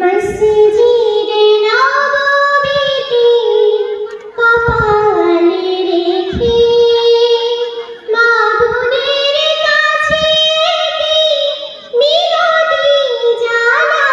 মসজিদে নববীতে কপালে রেখে মাবুদের কাছে মিনতি জানাই।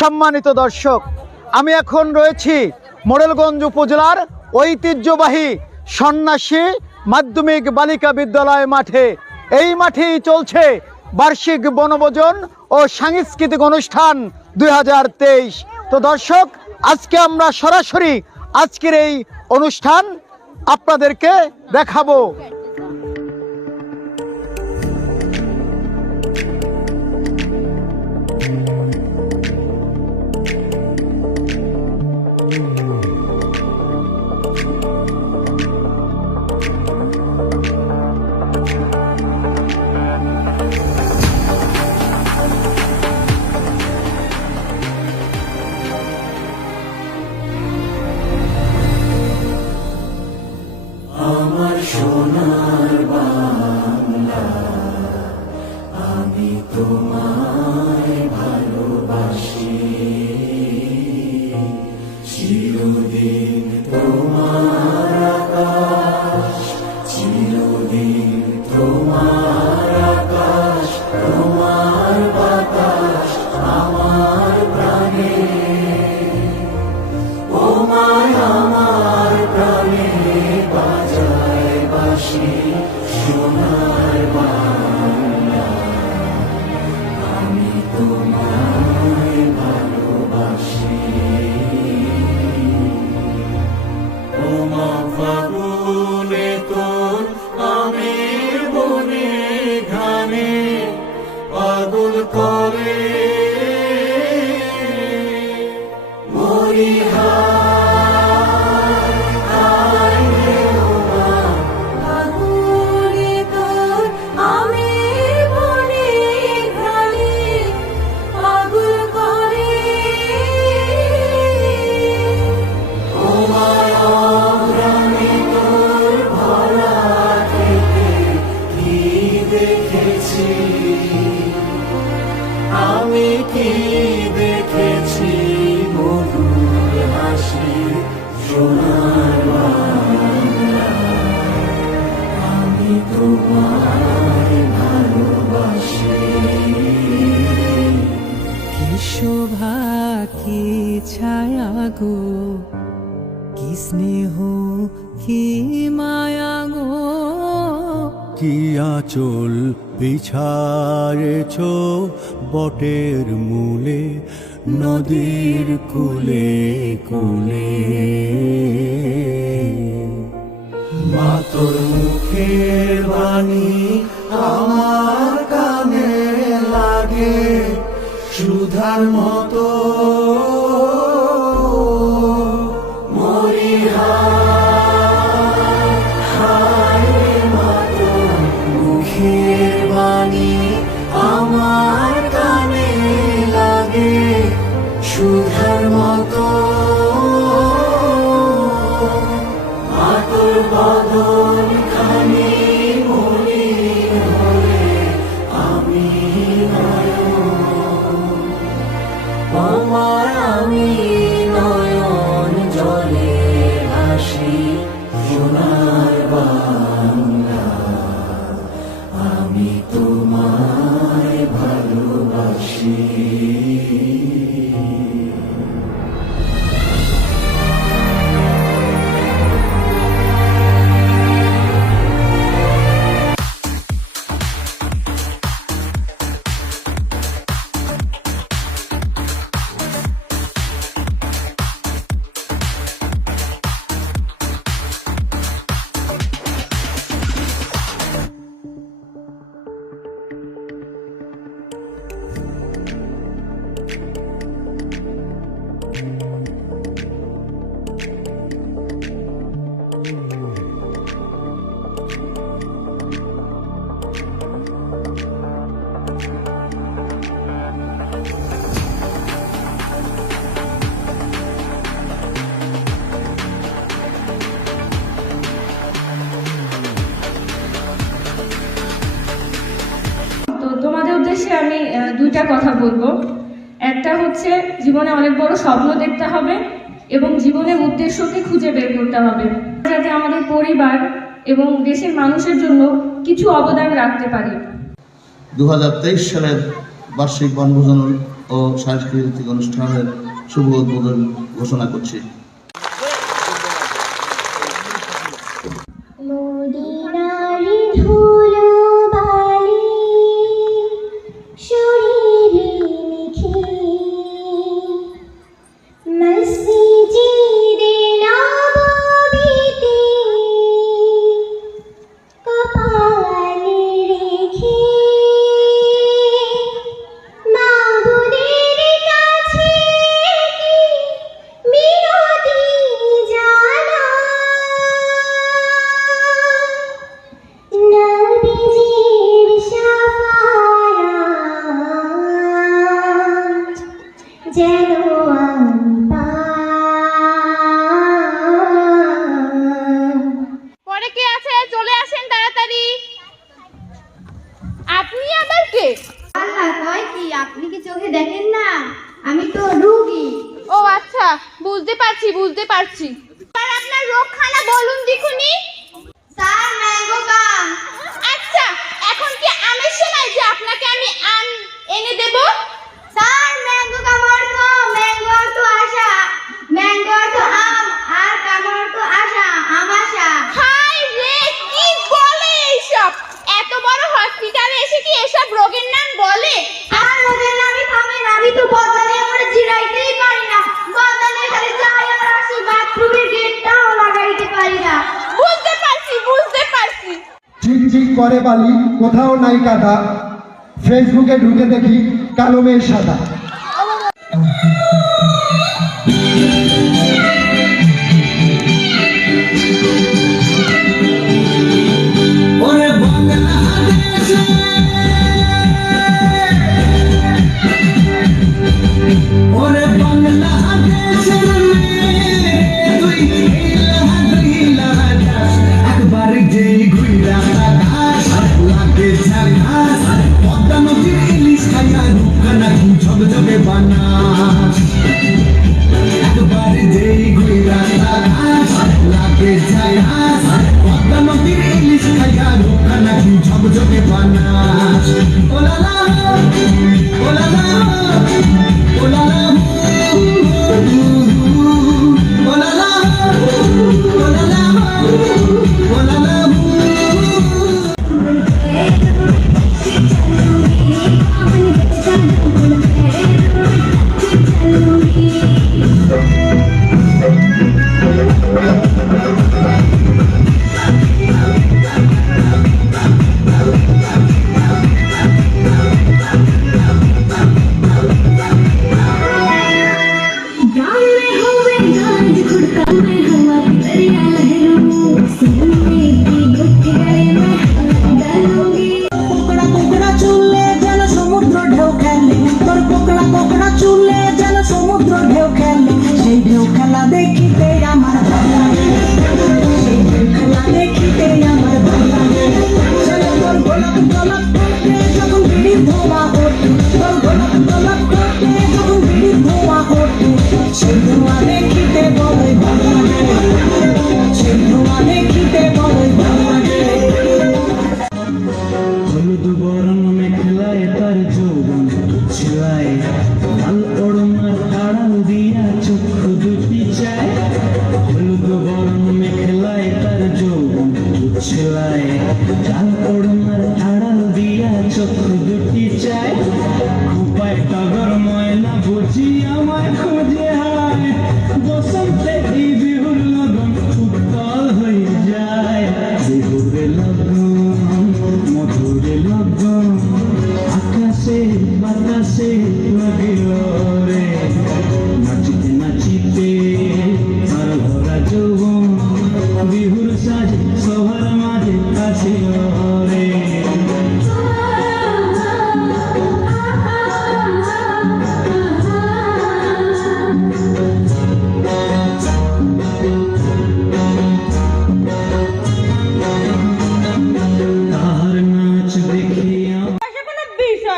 সম্মানিত দর্শক, আমি এখন রয়েছি মোড়েলগঞ্জ উপজেলার ঐতিহ্যবাহী সন্ন্যাসী মাধ্যমিক বালিকা বিদ্যালয় মাঠে। এই মাঠেই চলছে বার্ষিক বনভোজন ও সাংস্কৃতিক অনুষ্ঠান 2023। তো দর্শক, আজকে আমরা সরাসরি আজকের এই অনুষ্ঠান আপনাদেরকে দেখাবো। আমার সোনার বাংলা, আমি তোমায় ভালোবাসি, চিরদিন তোমার আকাশ, চিরদিন তোমার আকাশ, তোমার বাতাস আমার প্রাণে, ও মায় আমার প্রাণে বাজায় বাঁশি সোনার বাংলা, আমি তোমায় ভালোবাসি। ও মা ফাগুনে তোর আমের বনে ঘানে পাগল করে মরিহা। আমি কি দেখেছি মধুর হাসি সোনার বাংলা, আমি তোমায় ভালোবাসি। কি শোভা কি ছায়া গো, কি স্নেহ কি মায়া গো, কি আঁচল বিছায়েছ বটের মূলে নদীর কূলে কূলে। মা তোর মুখের বাণী আমার কানে লাগে সুধার মতো, মরিহা বাণী আমার কানে লাগে সুধার মতো, আতর বদন খানি মরি হলে আমি আমার আমি নয়ন জলে ভাসি সোনার বাংলা, আমি তোমায় ভালো উদ্দেশ্যে আমি দুইটা কথা বলবো। একটা হচ্ছে জীবনে অনেক বড় স্বপ্ন দেখতে হবে এবং জীবনের উদ্দেশ্যকে খুঁজে বের করতে হবে, যাতে আমাদের পরিবার এবং দেশের মানুষের জন্য কিছু অবদান রাখতে পারি। 2023 সালের বার্ষিক বনভোজন ও সাংস্কৃতিক অনুষ্ঠানের শুভ উদ্বোধন ঘোষণা করছি। মদিনারি ধুলো বালি শরীরে মেখে মসজিদে নববীতে কপালে রেখে মাবুদের কাছে কি মিনতি জানাই নবীজির শাফায়াত যেন আমি পাই। পরে কে আছে চলে আসেন তাড়াতাড়ি। আপনি আবার কে? আল্লাহ কয় কি, আপনি কি চোখে দেখেন না? আমি তো রোগী। ও আচ্ছা, বুঝতে পারছি। আর আপনার রোগখানা বলুন দেখুনি। স্যার ম্যাঙ্গো কাম। আচ্ছা, এখন কি আমের সময় যে আপনাকে আমি আম এনে দেব? স্যার ম্যাঙ্গো কাম অর্থ ম্যাঙ্গো অর্থ আশা, ম্যাঙ্গো অর্থ আম, আর কাম অর্থ আশা, আমাশা। হাই রে, কি বলে এইসব? এত বড় হসপিটালে এসে কি এসব রোগের নাম বলে? আর রোগের নামই থামেন, আমি তো বদলে মরে জিরাইতেই পারি না। বদলে খালি যাই আর আসি, বাথরুমের গেটটাও লাগাইতে পারি না। বুঝতে পারছি। ঝিকঝিক করে বালি, কোথাও নাই কাদা, ফেসবুকে ঢুকে দেখি কালো মেয়ে সাদা। ওরে বাংলাদেশে ওরে বাংলাদেশের মেয়ে তুই হিলা যাস একবার যেই ঘুইরা তাকাস লাগে ঝাকাস পদ্মা নদীর ইলিশ খাইয়া রূপখানা ঝকঝকে বানাস একবার যেই ঘুইরা তাকাস লাগে ঝাকাস পদ্মা নদীর ইলিশ খাইয়া রূপখানা ঝকঝকে বানাস ওলালা ওলালা ওলালা ওলালা ওলালা ওলালা কোকড়া কোকড়া চুলে যেন সমুদ্র ঢেউ খেলে, তোর কোকড়া কোকড়া চুলে যেন সমুদ্র ঢেউ খেলে, সেই ঢেউ খেলা দেখিতে আমার ভালো লাগে, সেই ঢেউ খেলা দেখিতে আমার ভালো লাগে। চলো তোর গোলাপ গোলাপ করতে যখন বিড়ির ধোঁয়া ওঠে, তোর গোলাপ গোলাপ করতে যখন বিড়ির ধোঁয়া ওঠে, সেই ধোঁয়া দেখিতে বড়ই ভালো লাগে, সেই ধোঁয়া দেখিতে বড়ই ভালো লাগে। হলুদ বরণ মেখলায় তার যৌবন ছিলায়, লাল ওড়নার আড়াল দিয়া চক্ষু দুটি চায়। হলুদ বরণ মেখলায় তার যৌবন ছিলায়, লাল ওড়নার আড়াল দিয়া চক্ষু দুটি চায়। খুপায় টগর ময়না বুঝি আমায় খুঁজে হায়, বসন্তে এই বিহুর লগন উত্তল হয়ে যায়। বিহুরে লগন মধুরে লগন আকাশে বাতাসে লাগিল রে, নাচিতে নাচিতে আর ভরা যৌবন বিহুর সাজে সবার মাঝে আসিল রে।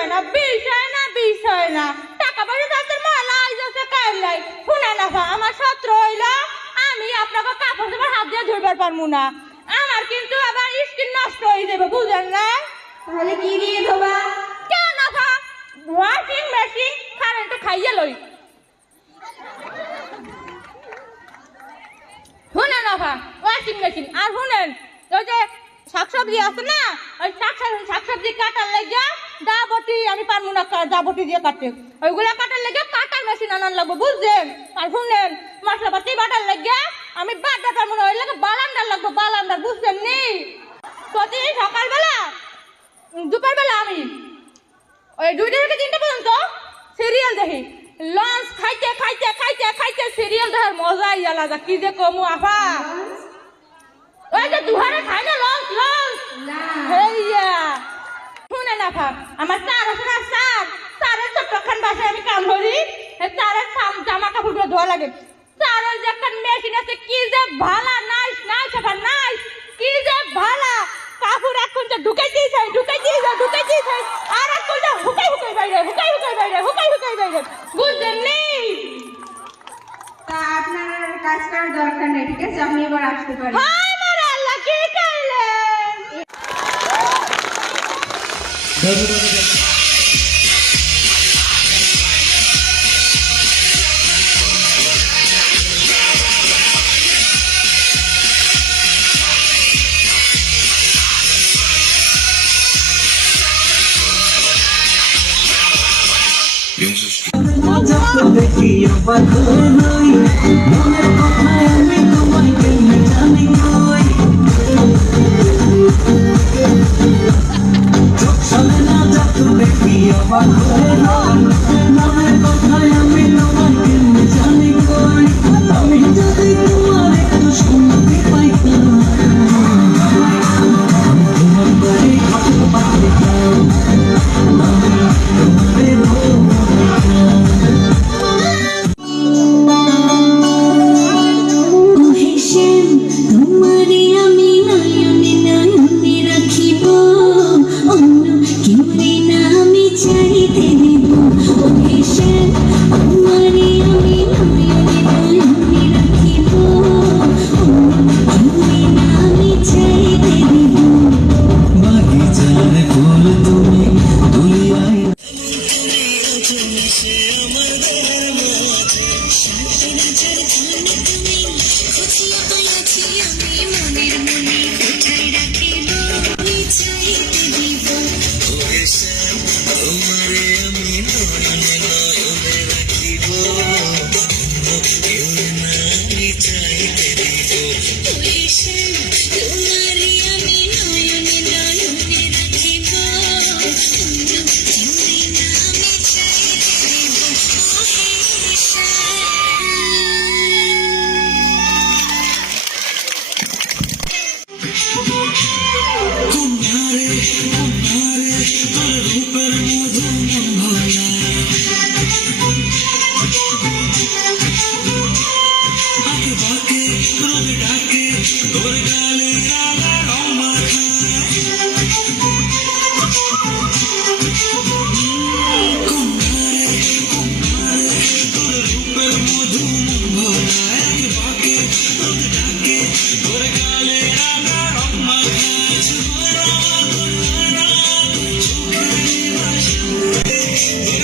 হয় না, বিষয় না টাকা পয়সা তাদের মালাই যাচ্ছে কাইলাই শুনে না আমার ছাত্র হইলো আমি আপনাকে কাপড় চোপড় হাত দিয়ে ধরবার পারবো না, আমার কিন্তু আবার স্কিন নষ্ট হয়ে যাবে বুঝেন না। তাহলে কি দিয়ে ধোবা? কেন না ওয়াশিং মেশিন কারেন্ট খাইয়ে লই শুনেন না ওয়াশিং মেশিন। আর শুনেন ওই যে শাকসবজি আছে না, ওই শাকসবজি কাটার লেগে ডাবটি আমি পারবো না ডাবটি দিয়ে কাটতে, ওইগুলা কাটার লেগে কাটার মেশিন আনার লাগবে বুঝছেন। আর শুনেন মশলাপাতি বাটার লেগে আমি বাটা পারবো না, ওই লেগে বালান্ডার লাগবে বালান্ডার বুঝছেন নি। প্রতিদিন সকালবেলা দুপুরবেলা আমি ওই 2টা থেকে 3টা পর্যন্ত সিরিয়াল দেখি, লঞ্চ খাইতে খাইতে খাইতে খাইতে সিরিয়াল দেখার মজাই আলাদা, কি যে কমু আপা। ওই যে দুহারে খায় না লঞ্চ লঞ্চ হেইয়া শুনে না আপা, আমার চার আছে না চারের ছোট্টখান বাসায় আমি কাম করি, চারের জামা কাপড়গুলো ধোয়া লাগে, চারের যে একটা মেশিন আছে কি যে ভালা নাইস নাইস আপা নাইস, কি যে ভালা কাপড় এক কোনটা ঢুকাইতেই চাই আর এক কোনটা হুকাই বাইরে বুঝলেন নি। তা আপনার আর কাজ করার দরকার নেই, ঠিক আছে? আপনি এবার আসতে পারেন। হায় আমার আল্লাহ কি করলেন। দেখি অবাক হয়ে রই, মনের কথায় আমি তোমায় কেমনে জানি কই, চোখ সামনে না যত দেখি অবাক হয়ে রই, মনের কথায় আমি তোমায় কেমনে জানি কই, আমি যদি তোমার একটু শুনতে পাইতাম, তোমার বাড়ি কত পাইতাম, আমি তোমারে তোমারে আমি নয়নে নয়নে রাখিব, অন্য কেউরে না আমি চাইতে দেব, তোমারে আমি নয়নে নয়নে রাখিব, অন্য কেউরে না আমি চাইতে দেব, বাগিচার ফুল তুমি দুলিয়ায় Thank you.